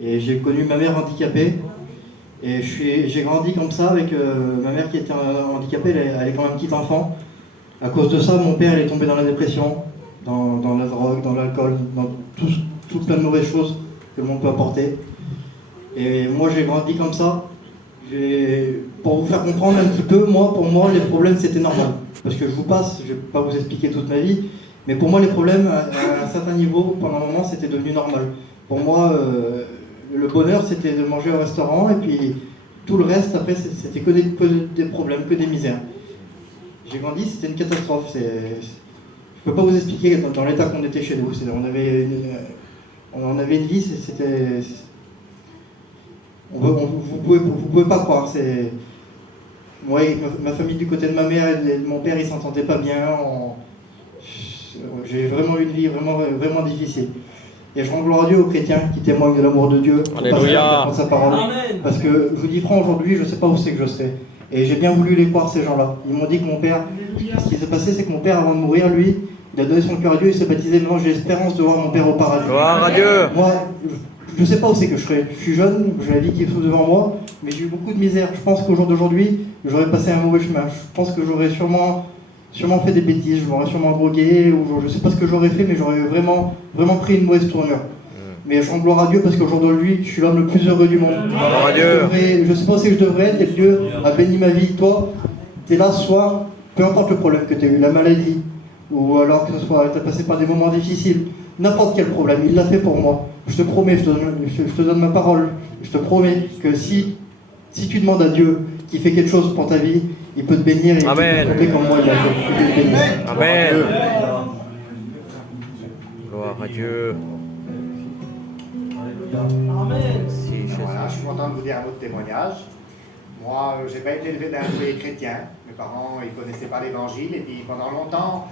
Et j'ai connu ma mère handicapée. Et j'ai grandi comme ça avec ma mère qui était handicapée, elle est quand même un petit enfant. À cause de ça, mon père il est tombé dans la dépression, dans la drogue, dans l'alcool, dans tout plein de mauvaises choses que le monde peut apporter. Et moi j'ai grandi comme ça. Pour vous faire comprendre un petit peu, pour moi les problèmes c'était normal. Parce que je vais pas vous expliquer toute ma vie, mais pour moi les problèmes à un certain niveau, pendant un moment c'était devenu normal. Pour moi, le bonheur c'était de manger au restaurant et puis tout le reste après c'était que des problèmes, que des misères. J'ai grandi, c'était une catastrophe. Je ne peux pas vous expliquer dans l'état qu'on était chez nous. On avait une vie, vous pouvez pas croire. Moi, ma famille du côté de ma mère et de mon père, ils s'entendaient pas bien. J'ai vraiment eu une vie vraiment difficile. Et je rends gloire à Dieu aux chrétiens qui témoignent de l'amour de Dieu. Alléluia. Sa parole. Parce que je vous dis franc, aujourd'hui, je ne sais pas où c'est que je serai. Et j'ai bien voulu les croire, ces gens-là. Ils m'ont dit que mon père, ce qui s'est passé, c'est que mon père, avant de mourir, lui, il a donné son cœur à Dieu, il s'est baptisé. Maintenant, j'ai l'espérance de voir mon père au paradis. Gloire à Dieu. Moi, je ne sais pas où c'est que je serai. Je suis jeune, j'ai la vie qui est devant moi, mais j'ai eu beaucoup de misère. Je pense qu'au jour d'aujourd'hui, j'aurais passé un mauvais chemin. Je pense que j'aurais sûrement fait des bêtises, je m'aurais sûrement drogué, ou je ne sais pas ce que j'aurais fait, mais j'aurais vraiment pris une mauvaise tournure. Mais je rends gloire à Dieu parce qu'au jour d'aujourd'hui, je suis l'homme le plus heureux du monde. Gloire à Dieu. Je ne sais pas où c'est que je devrais être, et Dieu a béni ma vie. Toi, tu es là ce soir, peu importe le problème que tu as eu, la maladie, ou alors que ce soit, tu as passé par des moments difficiles, n'importe quel problème, il l'a fait pour moi. Je te promets, je te donne ma parole, je te promets que si tu demandes à Dieu qui fait quelque chose pour ta vie, il peut te bénir et il peut te tromper comme moi il a fait. Amen. Gloire à Dieu. Merci, Jésus. Voilà, je suis content de vous dire un autre témoignage. Moi, je n'ai pas été élevé dans un foyer chrétien. Mes parents, ils ne connaissaient pas l'évangile. Et puis pendant longtemps,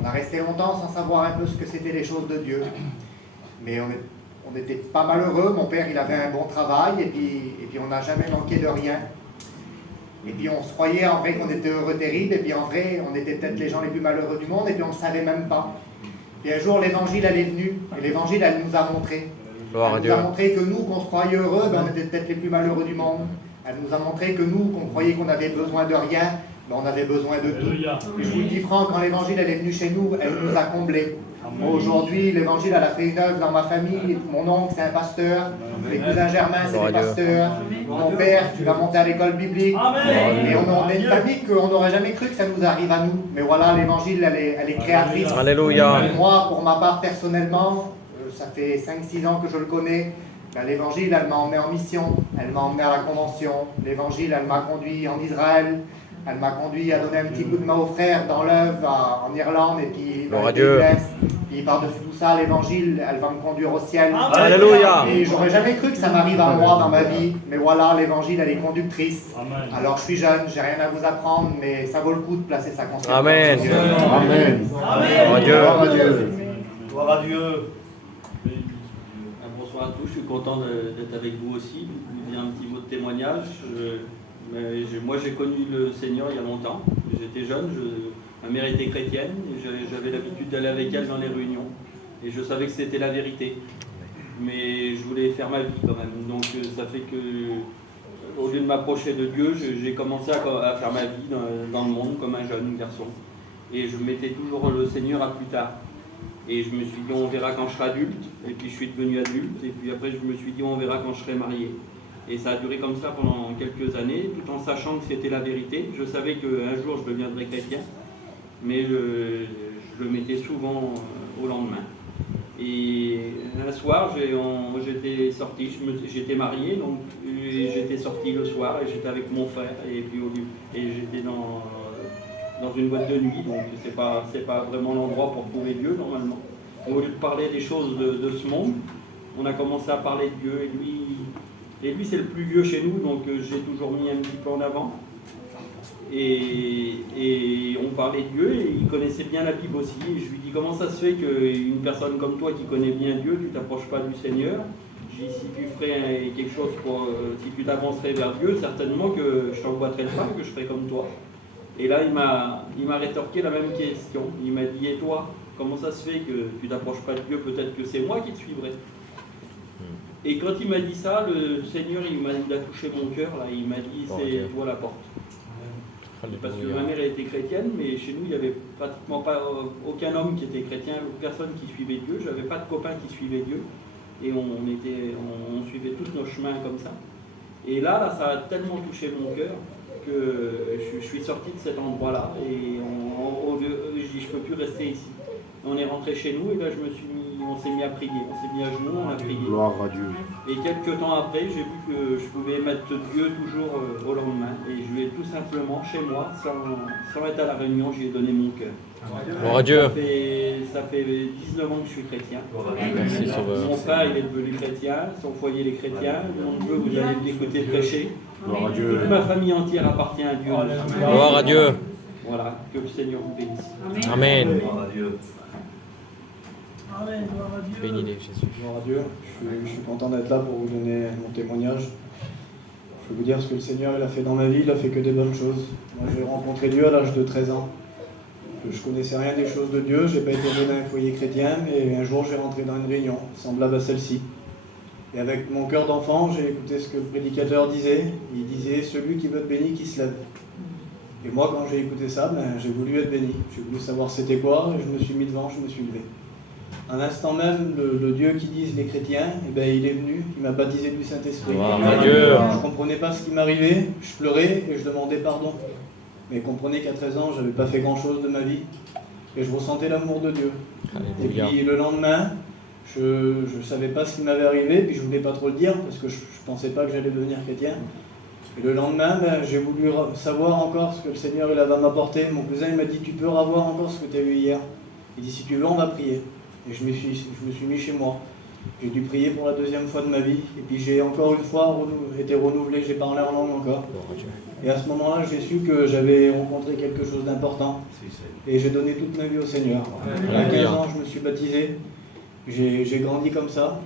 on a resté longtemps sans savoir un peu ce que c'était les choses de Dieu. Mais on était pas malheureux. Mon père, il avait un bon travail. Et puis on n'a jamais manqué de rien. Et puis on se croyait en vrai qu'on était heureux terrible. Et puis en vrai, on était peut-être les gens les plus malheureux du monde. Et puis on ne le savait même pas. Et un jour, l'évangile, elle est venue. Et l'évangile, elle nous a montré. Elle nous a montré que nous, qu'on se croyait heureux, on était peut-être les plus malheureux du monde. Elle nous a montré que nous, qu'on croyait qu'on avait besoin de rien, on avait besoin de tout. Et je vous le dis franc, quand l'évangile elle est venue chez nous, elle nous a comblés. Moi, aujourd'hui, l'évangile elle a fait une œuvre dans ma famille. Mon oncle c'est un pasteur, mes cousins Germain c'est des pasteurs, mon père il va monter à l'école biblique. Et on est une famille qu'on n'aurait jamais cru que ça nous arrive à nous. Mais voilà, l'évangile elle est créatrice. Alléluia. Et moi, pour ma part personnellement, ça fait 5-6 ans que je le connais. L'évangile, elle m'a emmené en mission, elle m'a emmené à la convention. L'évangile, elle m'a conduit en Israël, elle m'a conduit à donner un petit coup de main aux frères dans l'œuvre en Irlande et puis dans les pays de l'Est. Puis par-dessus tout ça, l'évangile, elle va me conduire au ciel. Alléluia. Et j'aurais jamais cru que ça m'arrive à moi dans ma vie. Mais voilà, l'évangile, elle est conductrice. Alors je suis jeune, j'ai rien à vous apprendre, mais ça vaut le coup de placer sa conscience. Amen. Amen. Gloire à Dieu. Gloire à Dieu. Gloire à Dieu. Bonsoir à tous, je suis content d'être avec vous aussi, de vous dire un petit mot de témoignage. Moi j'ai connu le Seigneur il y a longtemps, j'étais jeune, ma mère était chrétienne, et j'avais l'habitude d'aller avec elle dans les réunions, et je savais que c'était la vérité, mais je voulais faire ma vie quand même, donc ça fait que au lieu de m'approcher de Dieu, j'ai commencé à faire ma vie dans le monde comme un jeune garçon, et je mettais toujours le Seigneur à plus tard. Et je me suis dit, on verra quand je serai adulte. Et puis je suis devenu adulte. Et puis après, je me suis dit, on verra quand je serai marié. Et ça a duré comme ça pendant quelques années, tout en sachant que c'était la vérité. Je savais qu'un jour, je deviendrais chrétien. Mais je le mettais souvent au lendemain. Et un soir, j'étais sorti, j'étais marié, donc j'étais sorti le soir et j'étais avec mon frère. Et puis j'étais dans une boîte de nuit, donc c'est pas vraiment l'endroit pour trouver Dieu normalement. Et au lieu de parler des choses de ce monde, on a commencé à parler de Dieu, et lui c'est le plus vieux chez nous, donc j'ai toujours mis un petit peu en avant. Et on parlait de Dieu, et il connaissait bien la Bible aussi, et je lui dis comment ça se fait qu'une personne comme toi qui connaît bien Dieu, tu t'approches pas du Seigneur. Je dis si tu ferais quelque chose si tu t'avancerais vers Dieu, certainement que je t'emboîterais le pas, que je ferais comme toi. Et là, il m'a rétorqué la même question. Il m'a dit, et toi, comment ça se fait que tu t'approches pas de Dieu? Peut-être que c'est moi qui te suivrai. Et quand il m'a dit ça, le Seigneur, il a touché mon cœur, là, il m'a dit, c'est toi la porte. Parce que ma mère elle était chrétienne, mais chez nous, il n'y avait pratiquement pas aucun homme qui était chrétien, personne qui suivait Dieu. Je n'avais pas de copains qui suivaient Dieu. Et on suivait tous nos chemins comme ça. Et là, ça a tellement touché mon cœur que je suis sorti de cet endroit-là. Et je dis, je ne peux plus rester ici. On est rentré chez nous et là, on s'est mis à prier. On s'est mis à genoux, on a prié. Gloire à Dieu. Et quelques temps après, j'ai vu que je pouvais mettre Dieu toujours au lendemain. Et je lui ai tout simplement, chez moi, sans être à la réunion, je lui ai donné mon cœur. Gloire à Dieu. Ça fait 19 ans que je suis chrétien. Merci, Sauveur. Mon père, il est devenu chrétien, son foyer, il est chrétien. Mon neveu, vous allez l'écouter prêcher. Gloire à Dieu. Toute ma famille entière appartient à Dieu. Gloire à Dieu. Voilà, que le Seigneur vous bénisse. Amen. Gloire à Dieu. Béni les Jésus. Gloire à Dieu, je suis content d'être là pour vous donner mon témoignage. Je vais vous dire ce que le Seigneur il a fait dans ma vie, il a fait que des bonnes choses. Moi j'ai rencontré Dieu à l'âge de 13 ans. Je connaissais rien des choses de Dieu, j'ai pas été élevé dans un foyer chrétien, mais un jour j'ai rentré dans une réunion semblable à celle-ci. Et avec mon cœur d'enfant, j'ai écouté ce que le prédicateur disait. Il disait, celui qui veut être béni, qui se lève. Et moi quand j'ai écouté ça, j'ai voulu être béni. J'ai voulu savoir c'était quoi, et je me suis mis devant, je me suis levé. Un instant même, le Dieu qui disent les chrétiens, il est venu, il m'a baptisé du Saint-Esprit. Gloire à Dieu. Je ne comprenais pas ce qui m'arrivait, je pleurais et je demandais pardon. Mais comprenez qu'à 13 ans, je n'avais pas fait grand-chose de ma vie et je ressentais l'amour de Dieu. Alléluia. Et puis le lendemain, je ne savais pas ce qui m'avait arrivé, puis je ne voulais pas trop le dire parce que je ne pensais pas que j'allais devenir chrétien. Et le lendemain, j'ai voulu savoir encore ce que le Seigneur il avait m'apporter. Mon cousin il m'a dit, tu peux revoir encore ce que tu as eu hier. Il dit, si tu veux, on va prier. Et je me suis mis chez moi. J'ai dû prier pour la deuxième fois de ma vie. Et puis j'ai encore une fois été renouvelé, j'ai parlé en langue encore. Et à ce moment-là, j'ai su que j'avais rencontré quelque chose d'important. Et j'ai donné toute ma vie au Seigneur. À 15 ans, je me suis baptisé. J'ai grandi comme ça.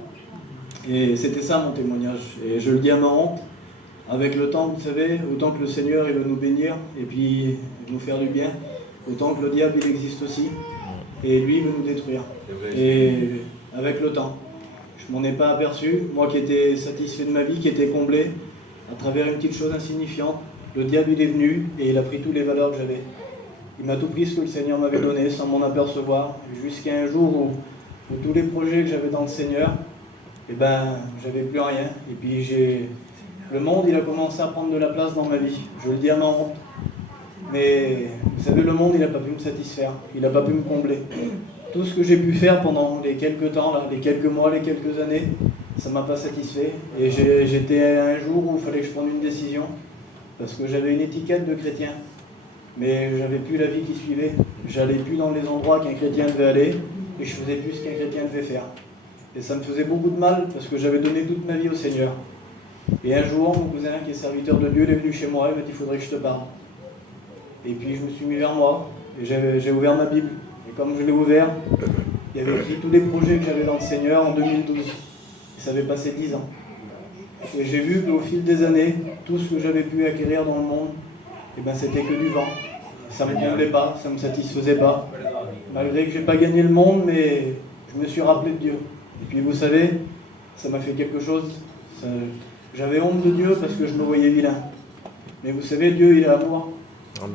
Et c'était ça mon témoignage. Et je le dis à ma honte. Avec le temps, vous savez, autant que le Seigneur il veut nous bénir et puis nous faire du bien, autant que le diable il existe aussi. Et lui il veut nous détruire. Et avec le temps, je m'en ai pas aperçu, moi qui étais satisfait de ma vie, qui était comblé, à travers une petite chose insignifiante, le diable il est venu et il a pris toutes les valeurs que j'avais. Il m'a tout pris ce que le Seigneur m'avait donné sans m'en apercevoir, jusqu'à un jour où tous les projets que j'avais dans le Seigneur, j'avais plus rien. Et puis le monde il a commencé à prendre de la place dans ma vie, je le dis à ma honte. Mais vous savez, le monde, il n'a pas pu me satisfaire, il n'a pas pu me combler. Tout ce que j'ai pu faire pendant les quelques temps, là, les quelques mois, les quelques années, ça ne m'a pas satisfait. Et j'étais à un jour où il fallait que je prenne une décision, parce que j'avais une étiquette de chrétien. Mais je n'avais plus la vie qui suivait. J'allais plus dans les endroits qu'un chrétien devait aller, et je faisais plus ce qu'un chrétien devait faire. Et ça me faisait beaucoup de mal, parce que j'avais donné toute ma vie au Seigneur. Et un jour, mon cousin, qui est serviteur de Dieu, il est venu chez moi, il m'a dit, il faudrait que je te parle. Et puis je me suis mis vers moi, et j'ai ouvert ma Bible. Et comme je l'ai ouvert, il y avait écrit tous les projets que j'avais dans le Seigneur en 2012. Et ça avait passé 10 ans. Et j'ai vu qu'au fil des années, tout ce que j'avais pu acquérir dans le monde, c'était que du vent. Ça ne me comblait pas, ça ne me satisfaisait pas. Malgré que je n'ai pas gagné le monde, mais je me suis rappelé de Dieu. Et puis vous savez, ça m'a fait quelque chose. J'avais honte de Dieu parce que je me voyais vilain. Mais vous savez, Dieu, il est amour.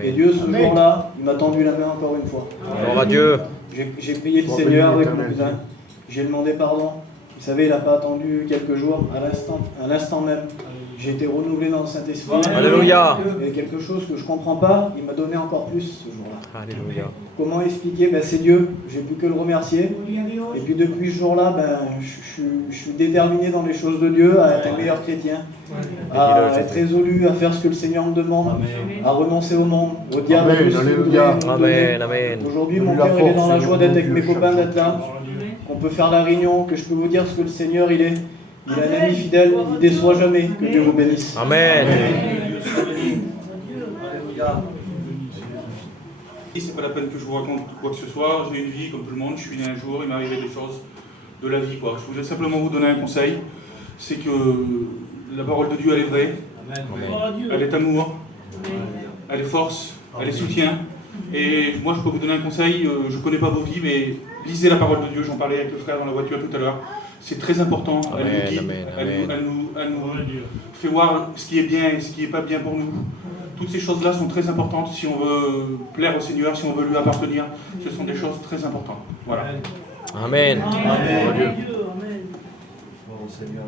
Et Dieu, ce jour-là, il m'a tendu la main encore une fois. Gloire à Dieu. J'ai prié le Seigneur avec mon cousin. J'ai demandé pardon. Vous savez, il n'a pas attendu quelques jours. À l'instant même, j'ai été renouvelé dans le Saint-Esprit. Alléluia. Et quelque chose que je ne comprends pas, il m'a donné encore plus ce jour-là. Alléluia. Comment expliquer? C'est Dieu. J'ai plus que le remercier. Et puis depuis ce jour-là, je suis déterminé dans les choses de Dieu, à être un meilleur chrétien, à être résolu, à faire ce que le Seigneur me demande, à renoncer au monde, au diable. Amen, amen. Aujourd'hui, mon cœur il est dans la joie d'être avec mes copains, d'être là, qu'on peut faire la réunion, que je peux vous dire ce que le Seigneur il est. Il est un ami fidèle, il ne déçoit jamais. Que Dieu vous bénisse. Amen. C'est pas la peine que je vous raconte quoi que ce soit, j'ai une vie comme tout le monde, je suis né un jour, il m'est arrivé des choses de la vie. Je voulais simplement vous donner un conseil, c'est que la parole de Dieu elle est vraie, elle est amour, elle est force, elle est soutien. Et moi je peux vous donner un conseil, je ne connais pas vos vies, mais lisez la parole de Dieu, j'en parlais avec le frère dans la voiture tout à l'heure. c'est très important. Elle Amen, nous guide, amen, elle nous fait voir ce qui est bien et ce qui n'est pas bien pour nous. Toutes ces choses-là sont très importantes si on veut plaire au Seigneur, si on veut lui appartenir. Ce sont des choses très importantes. Voilà. Amen. Amen. Gloire à Dieu. Amen. Bon, Seigneur.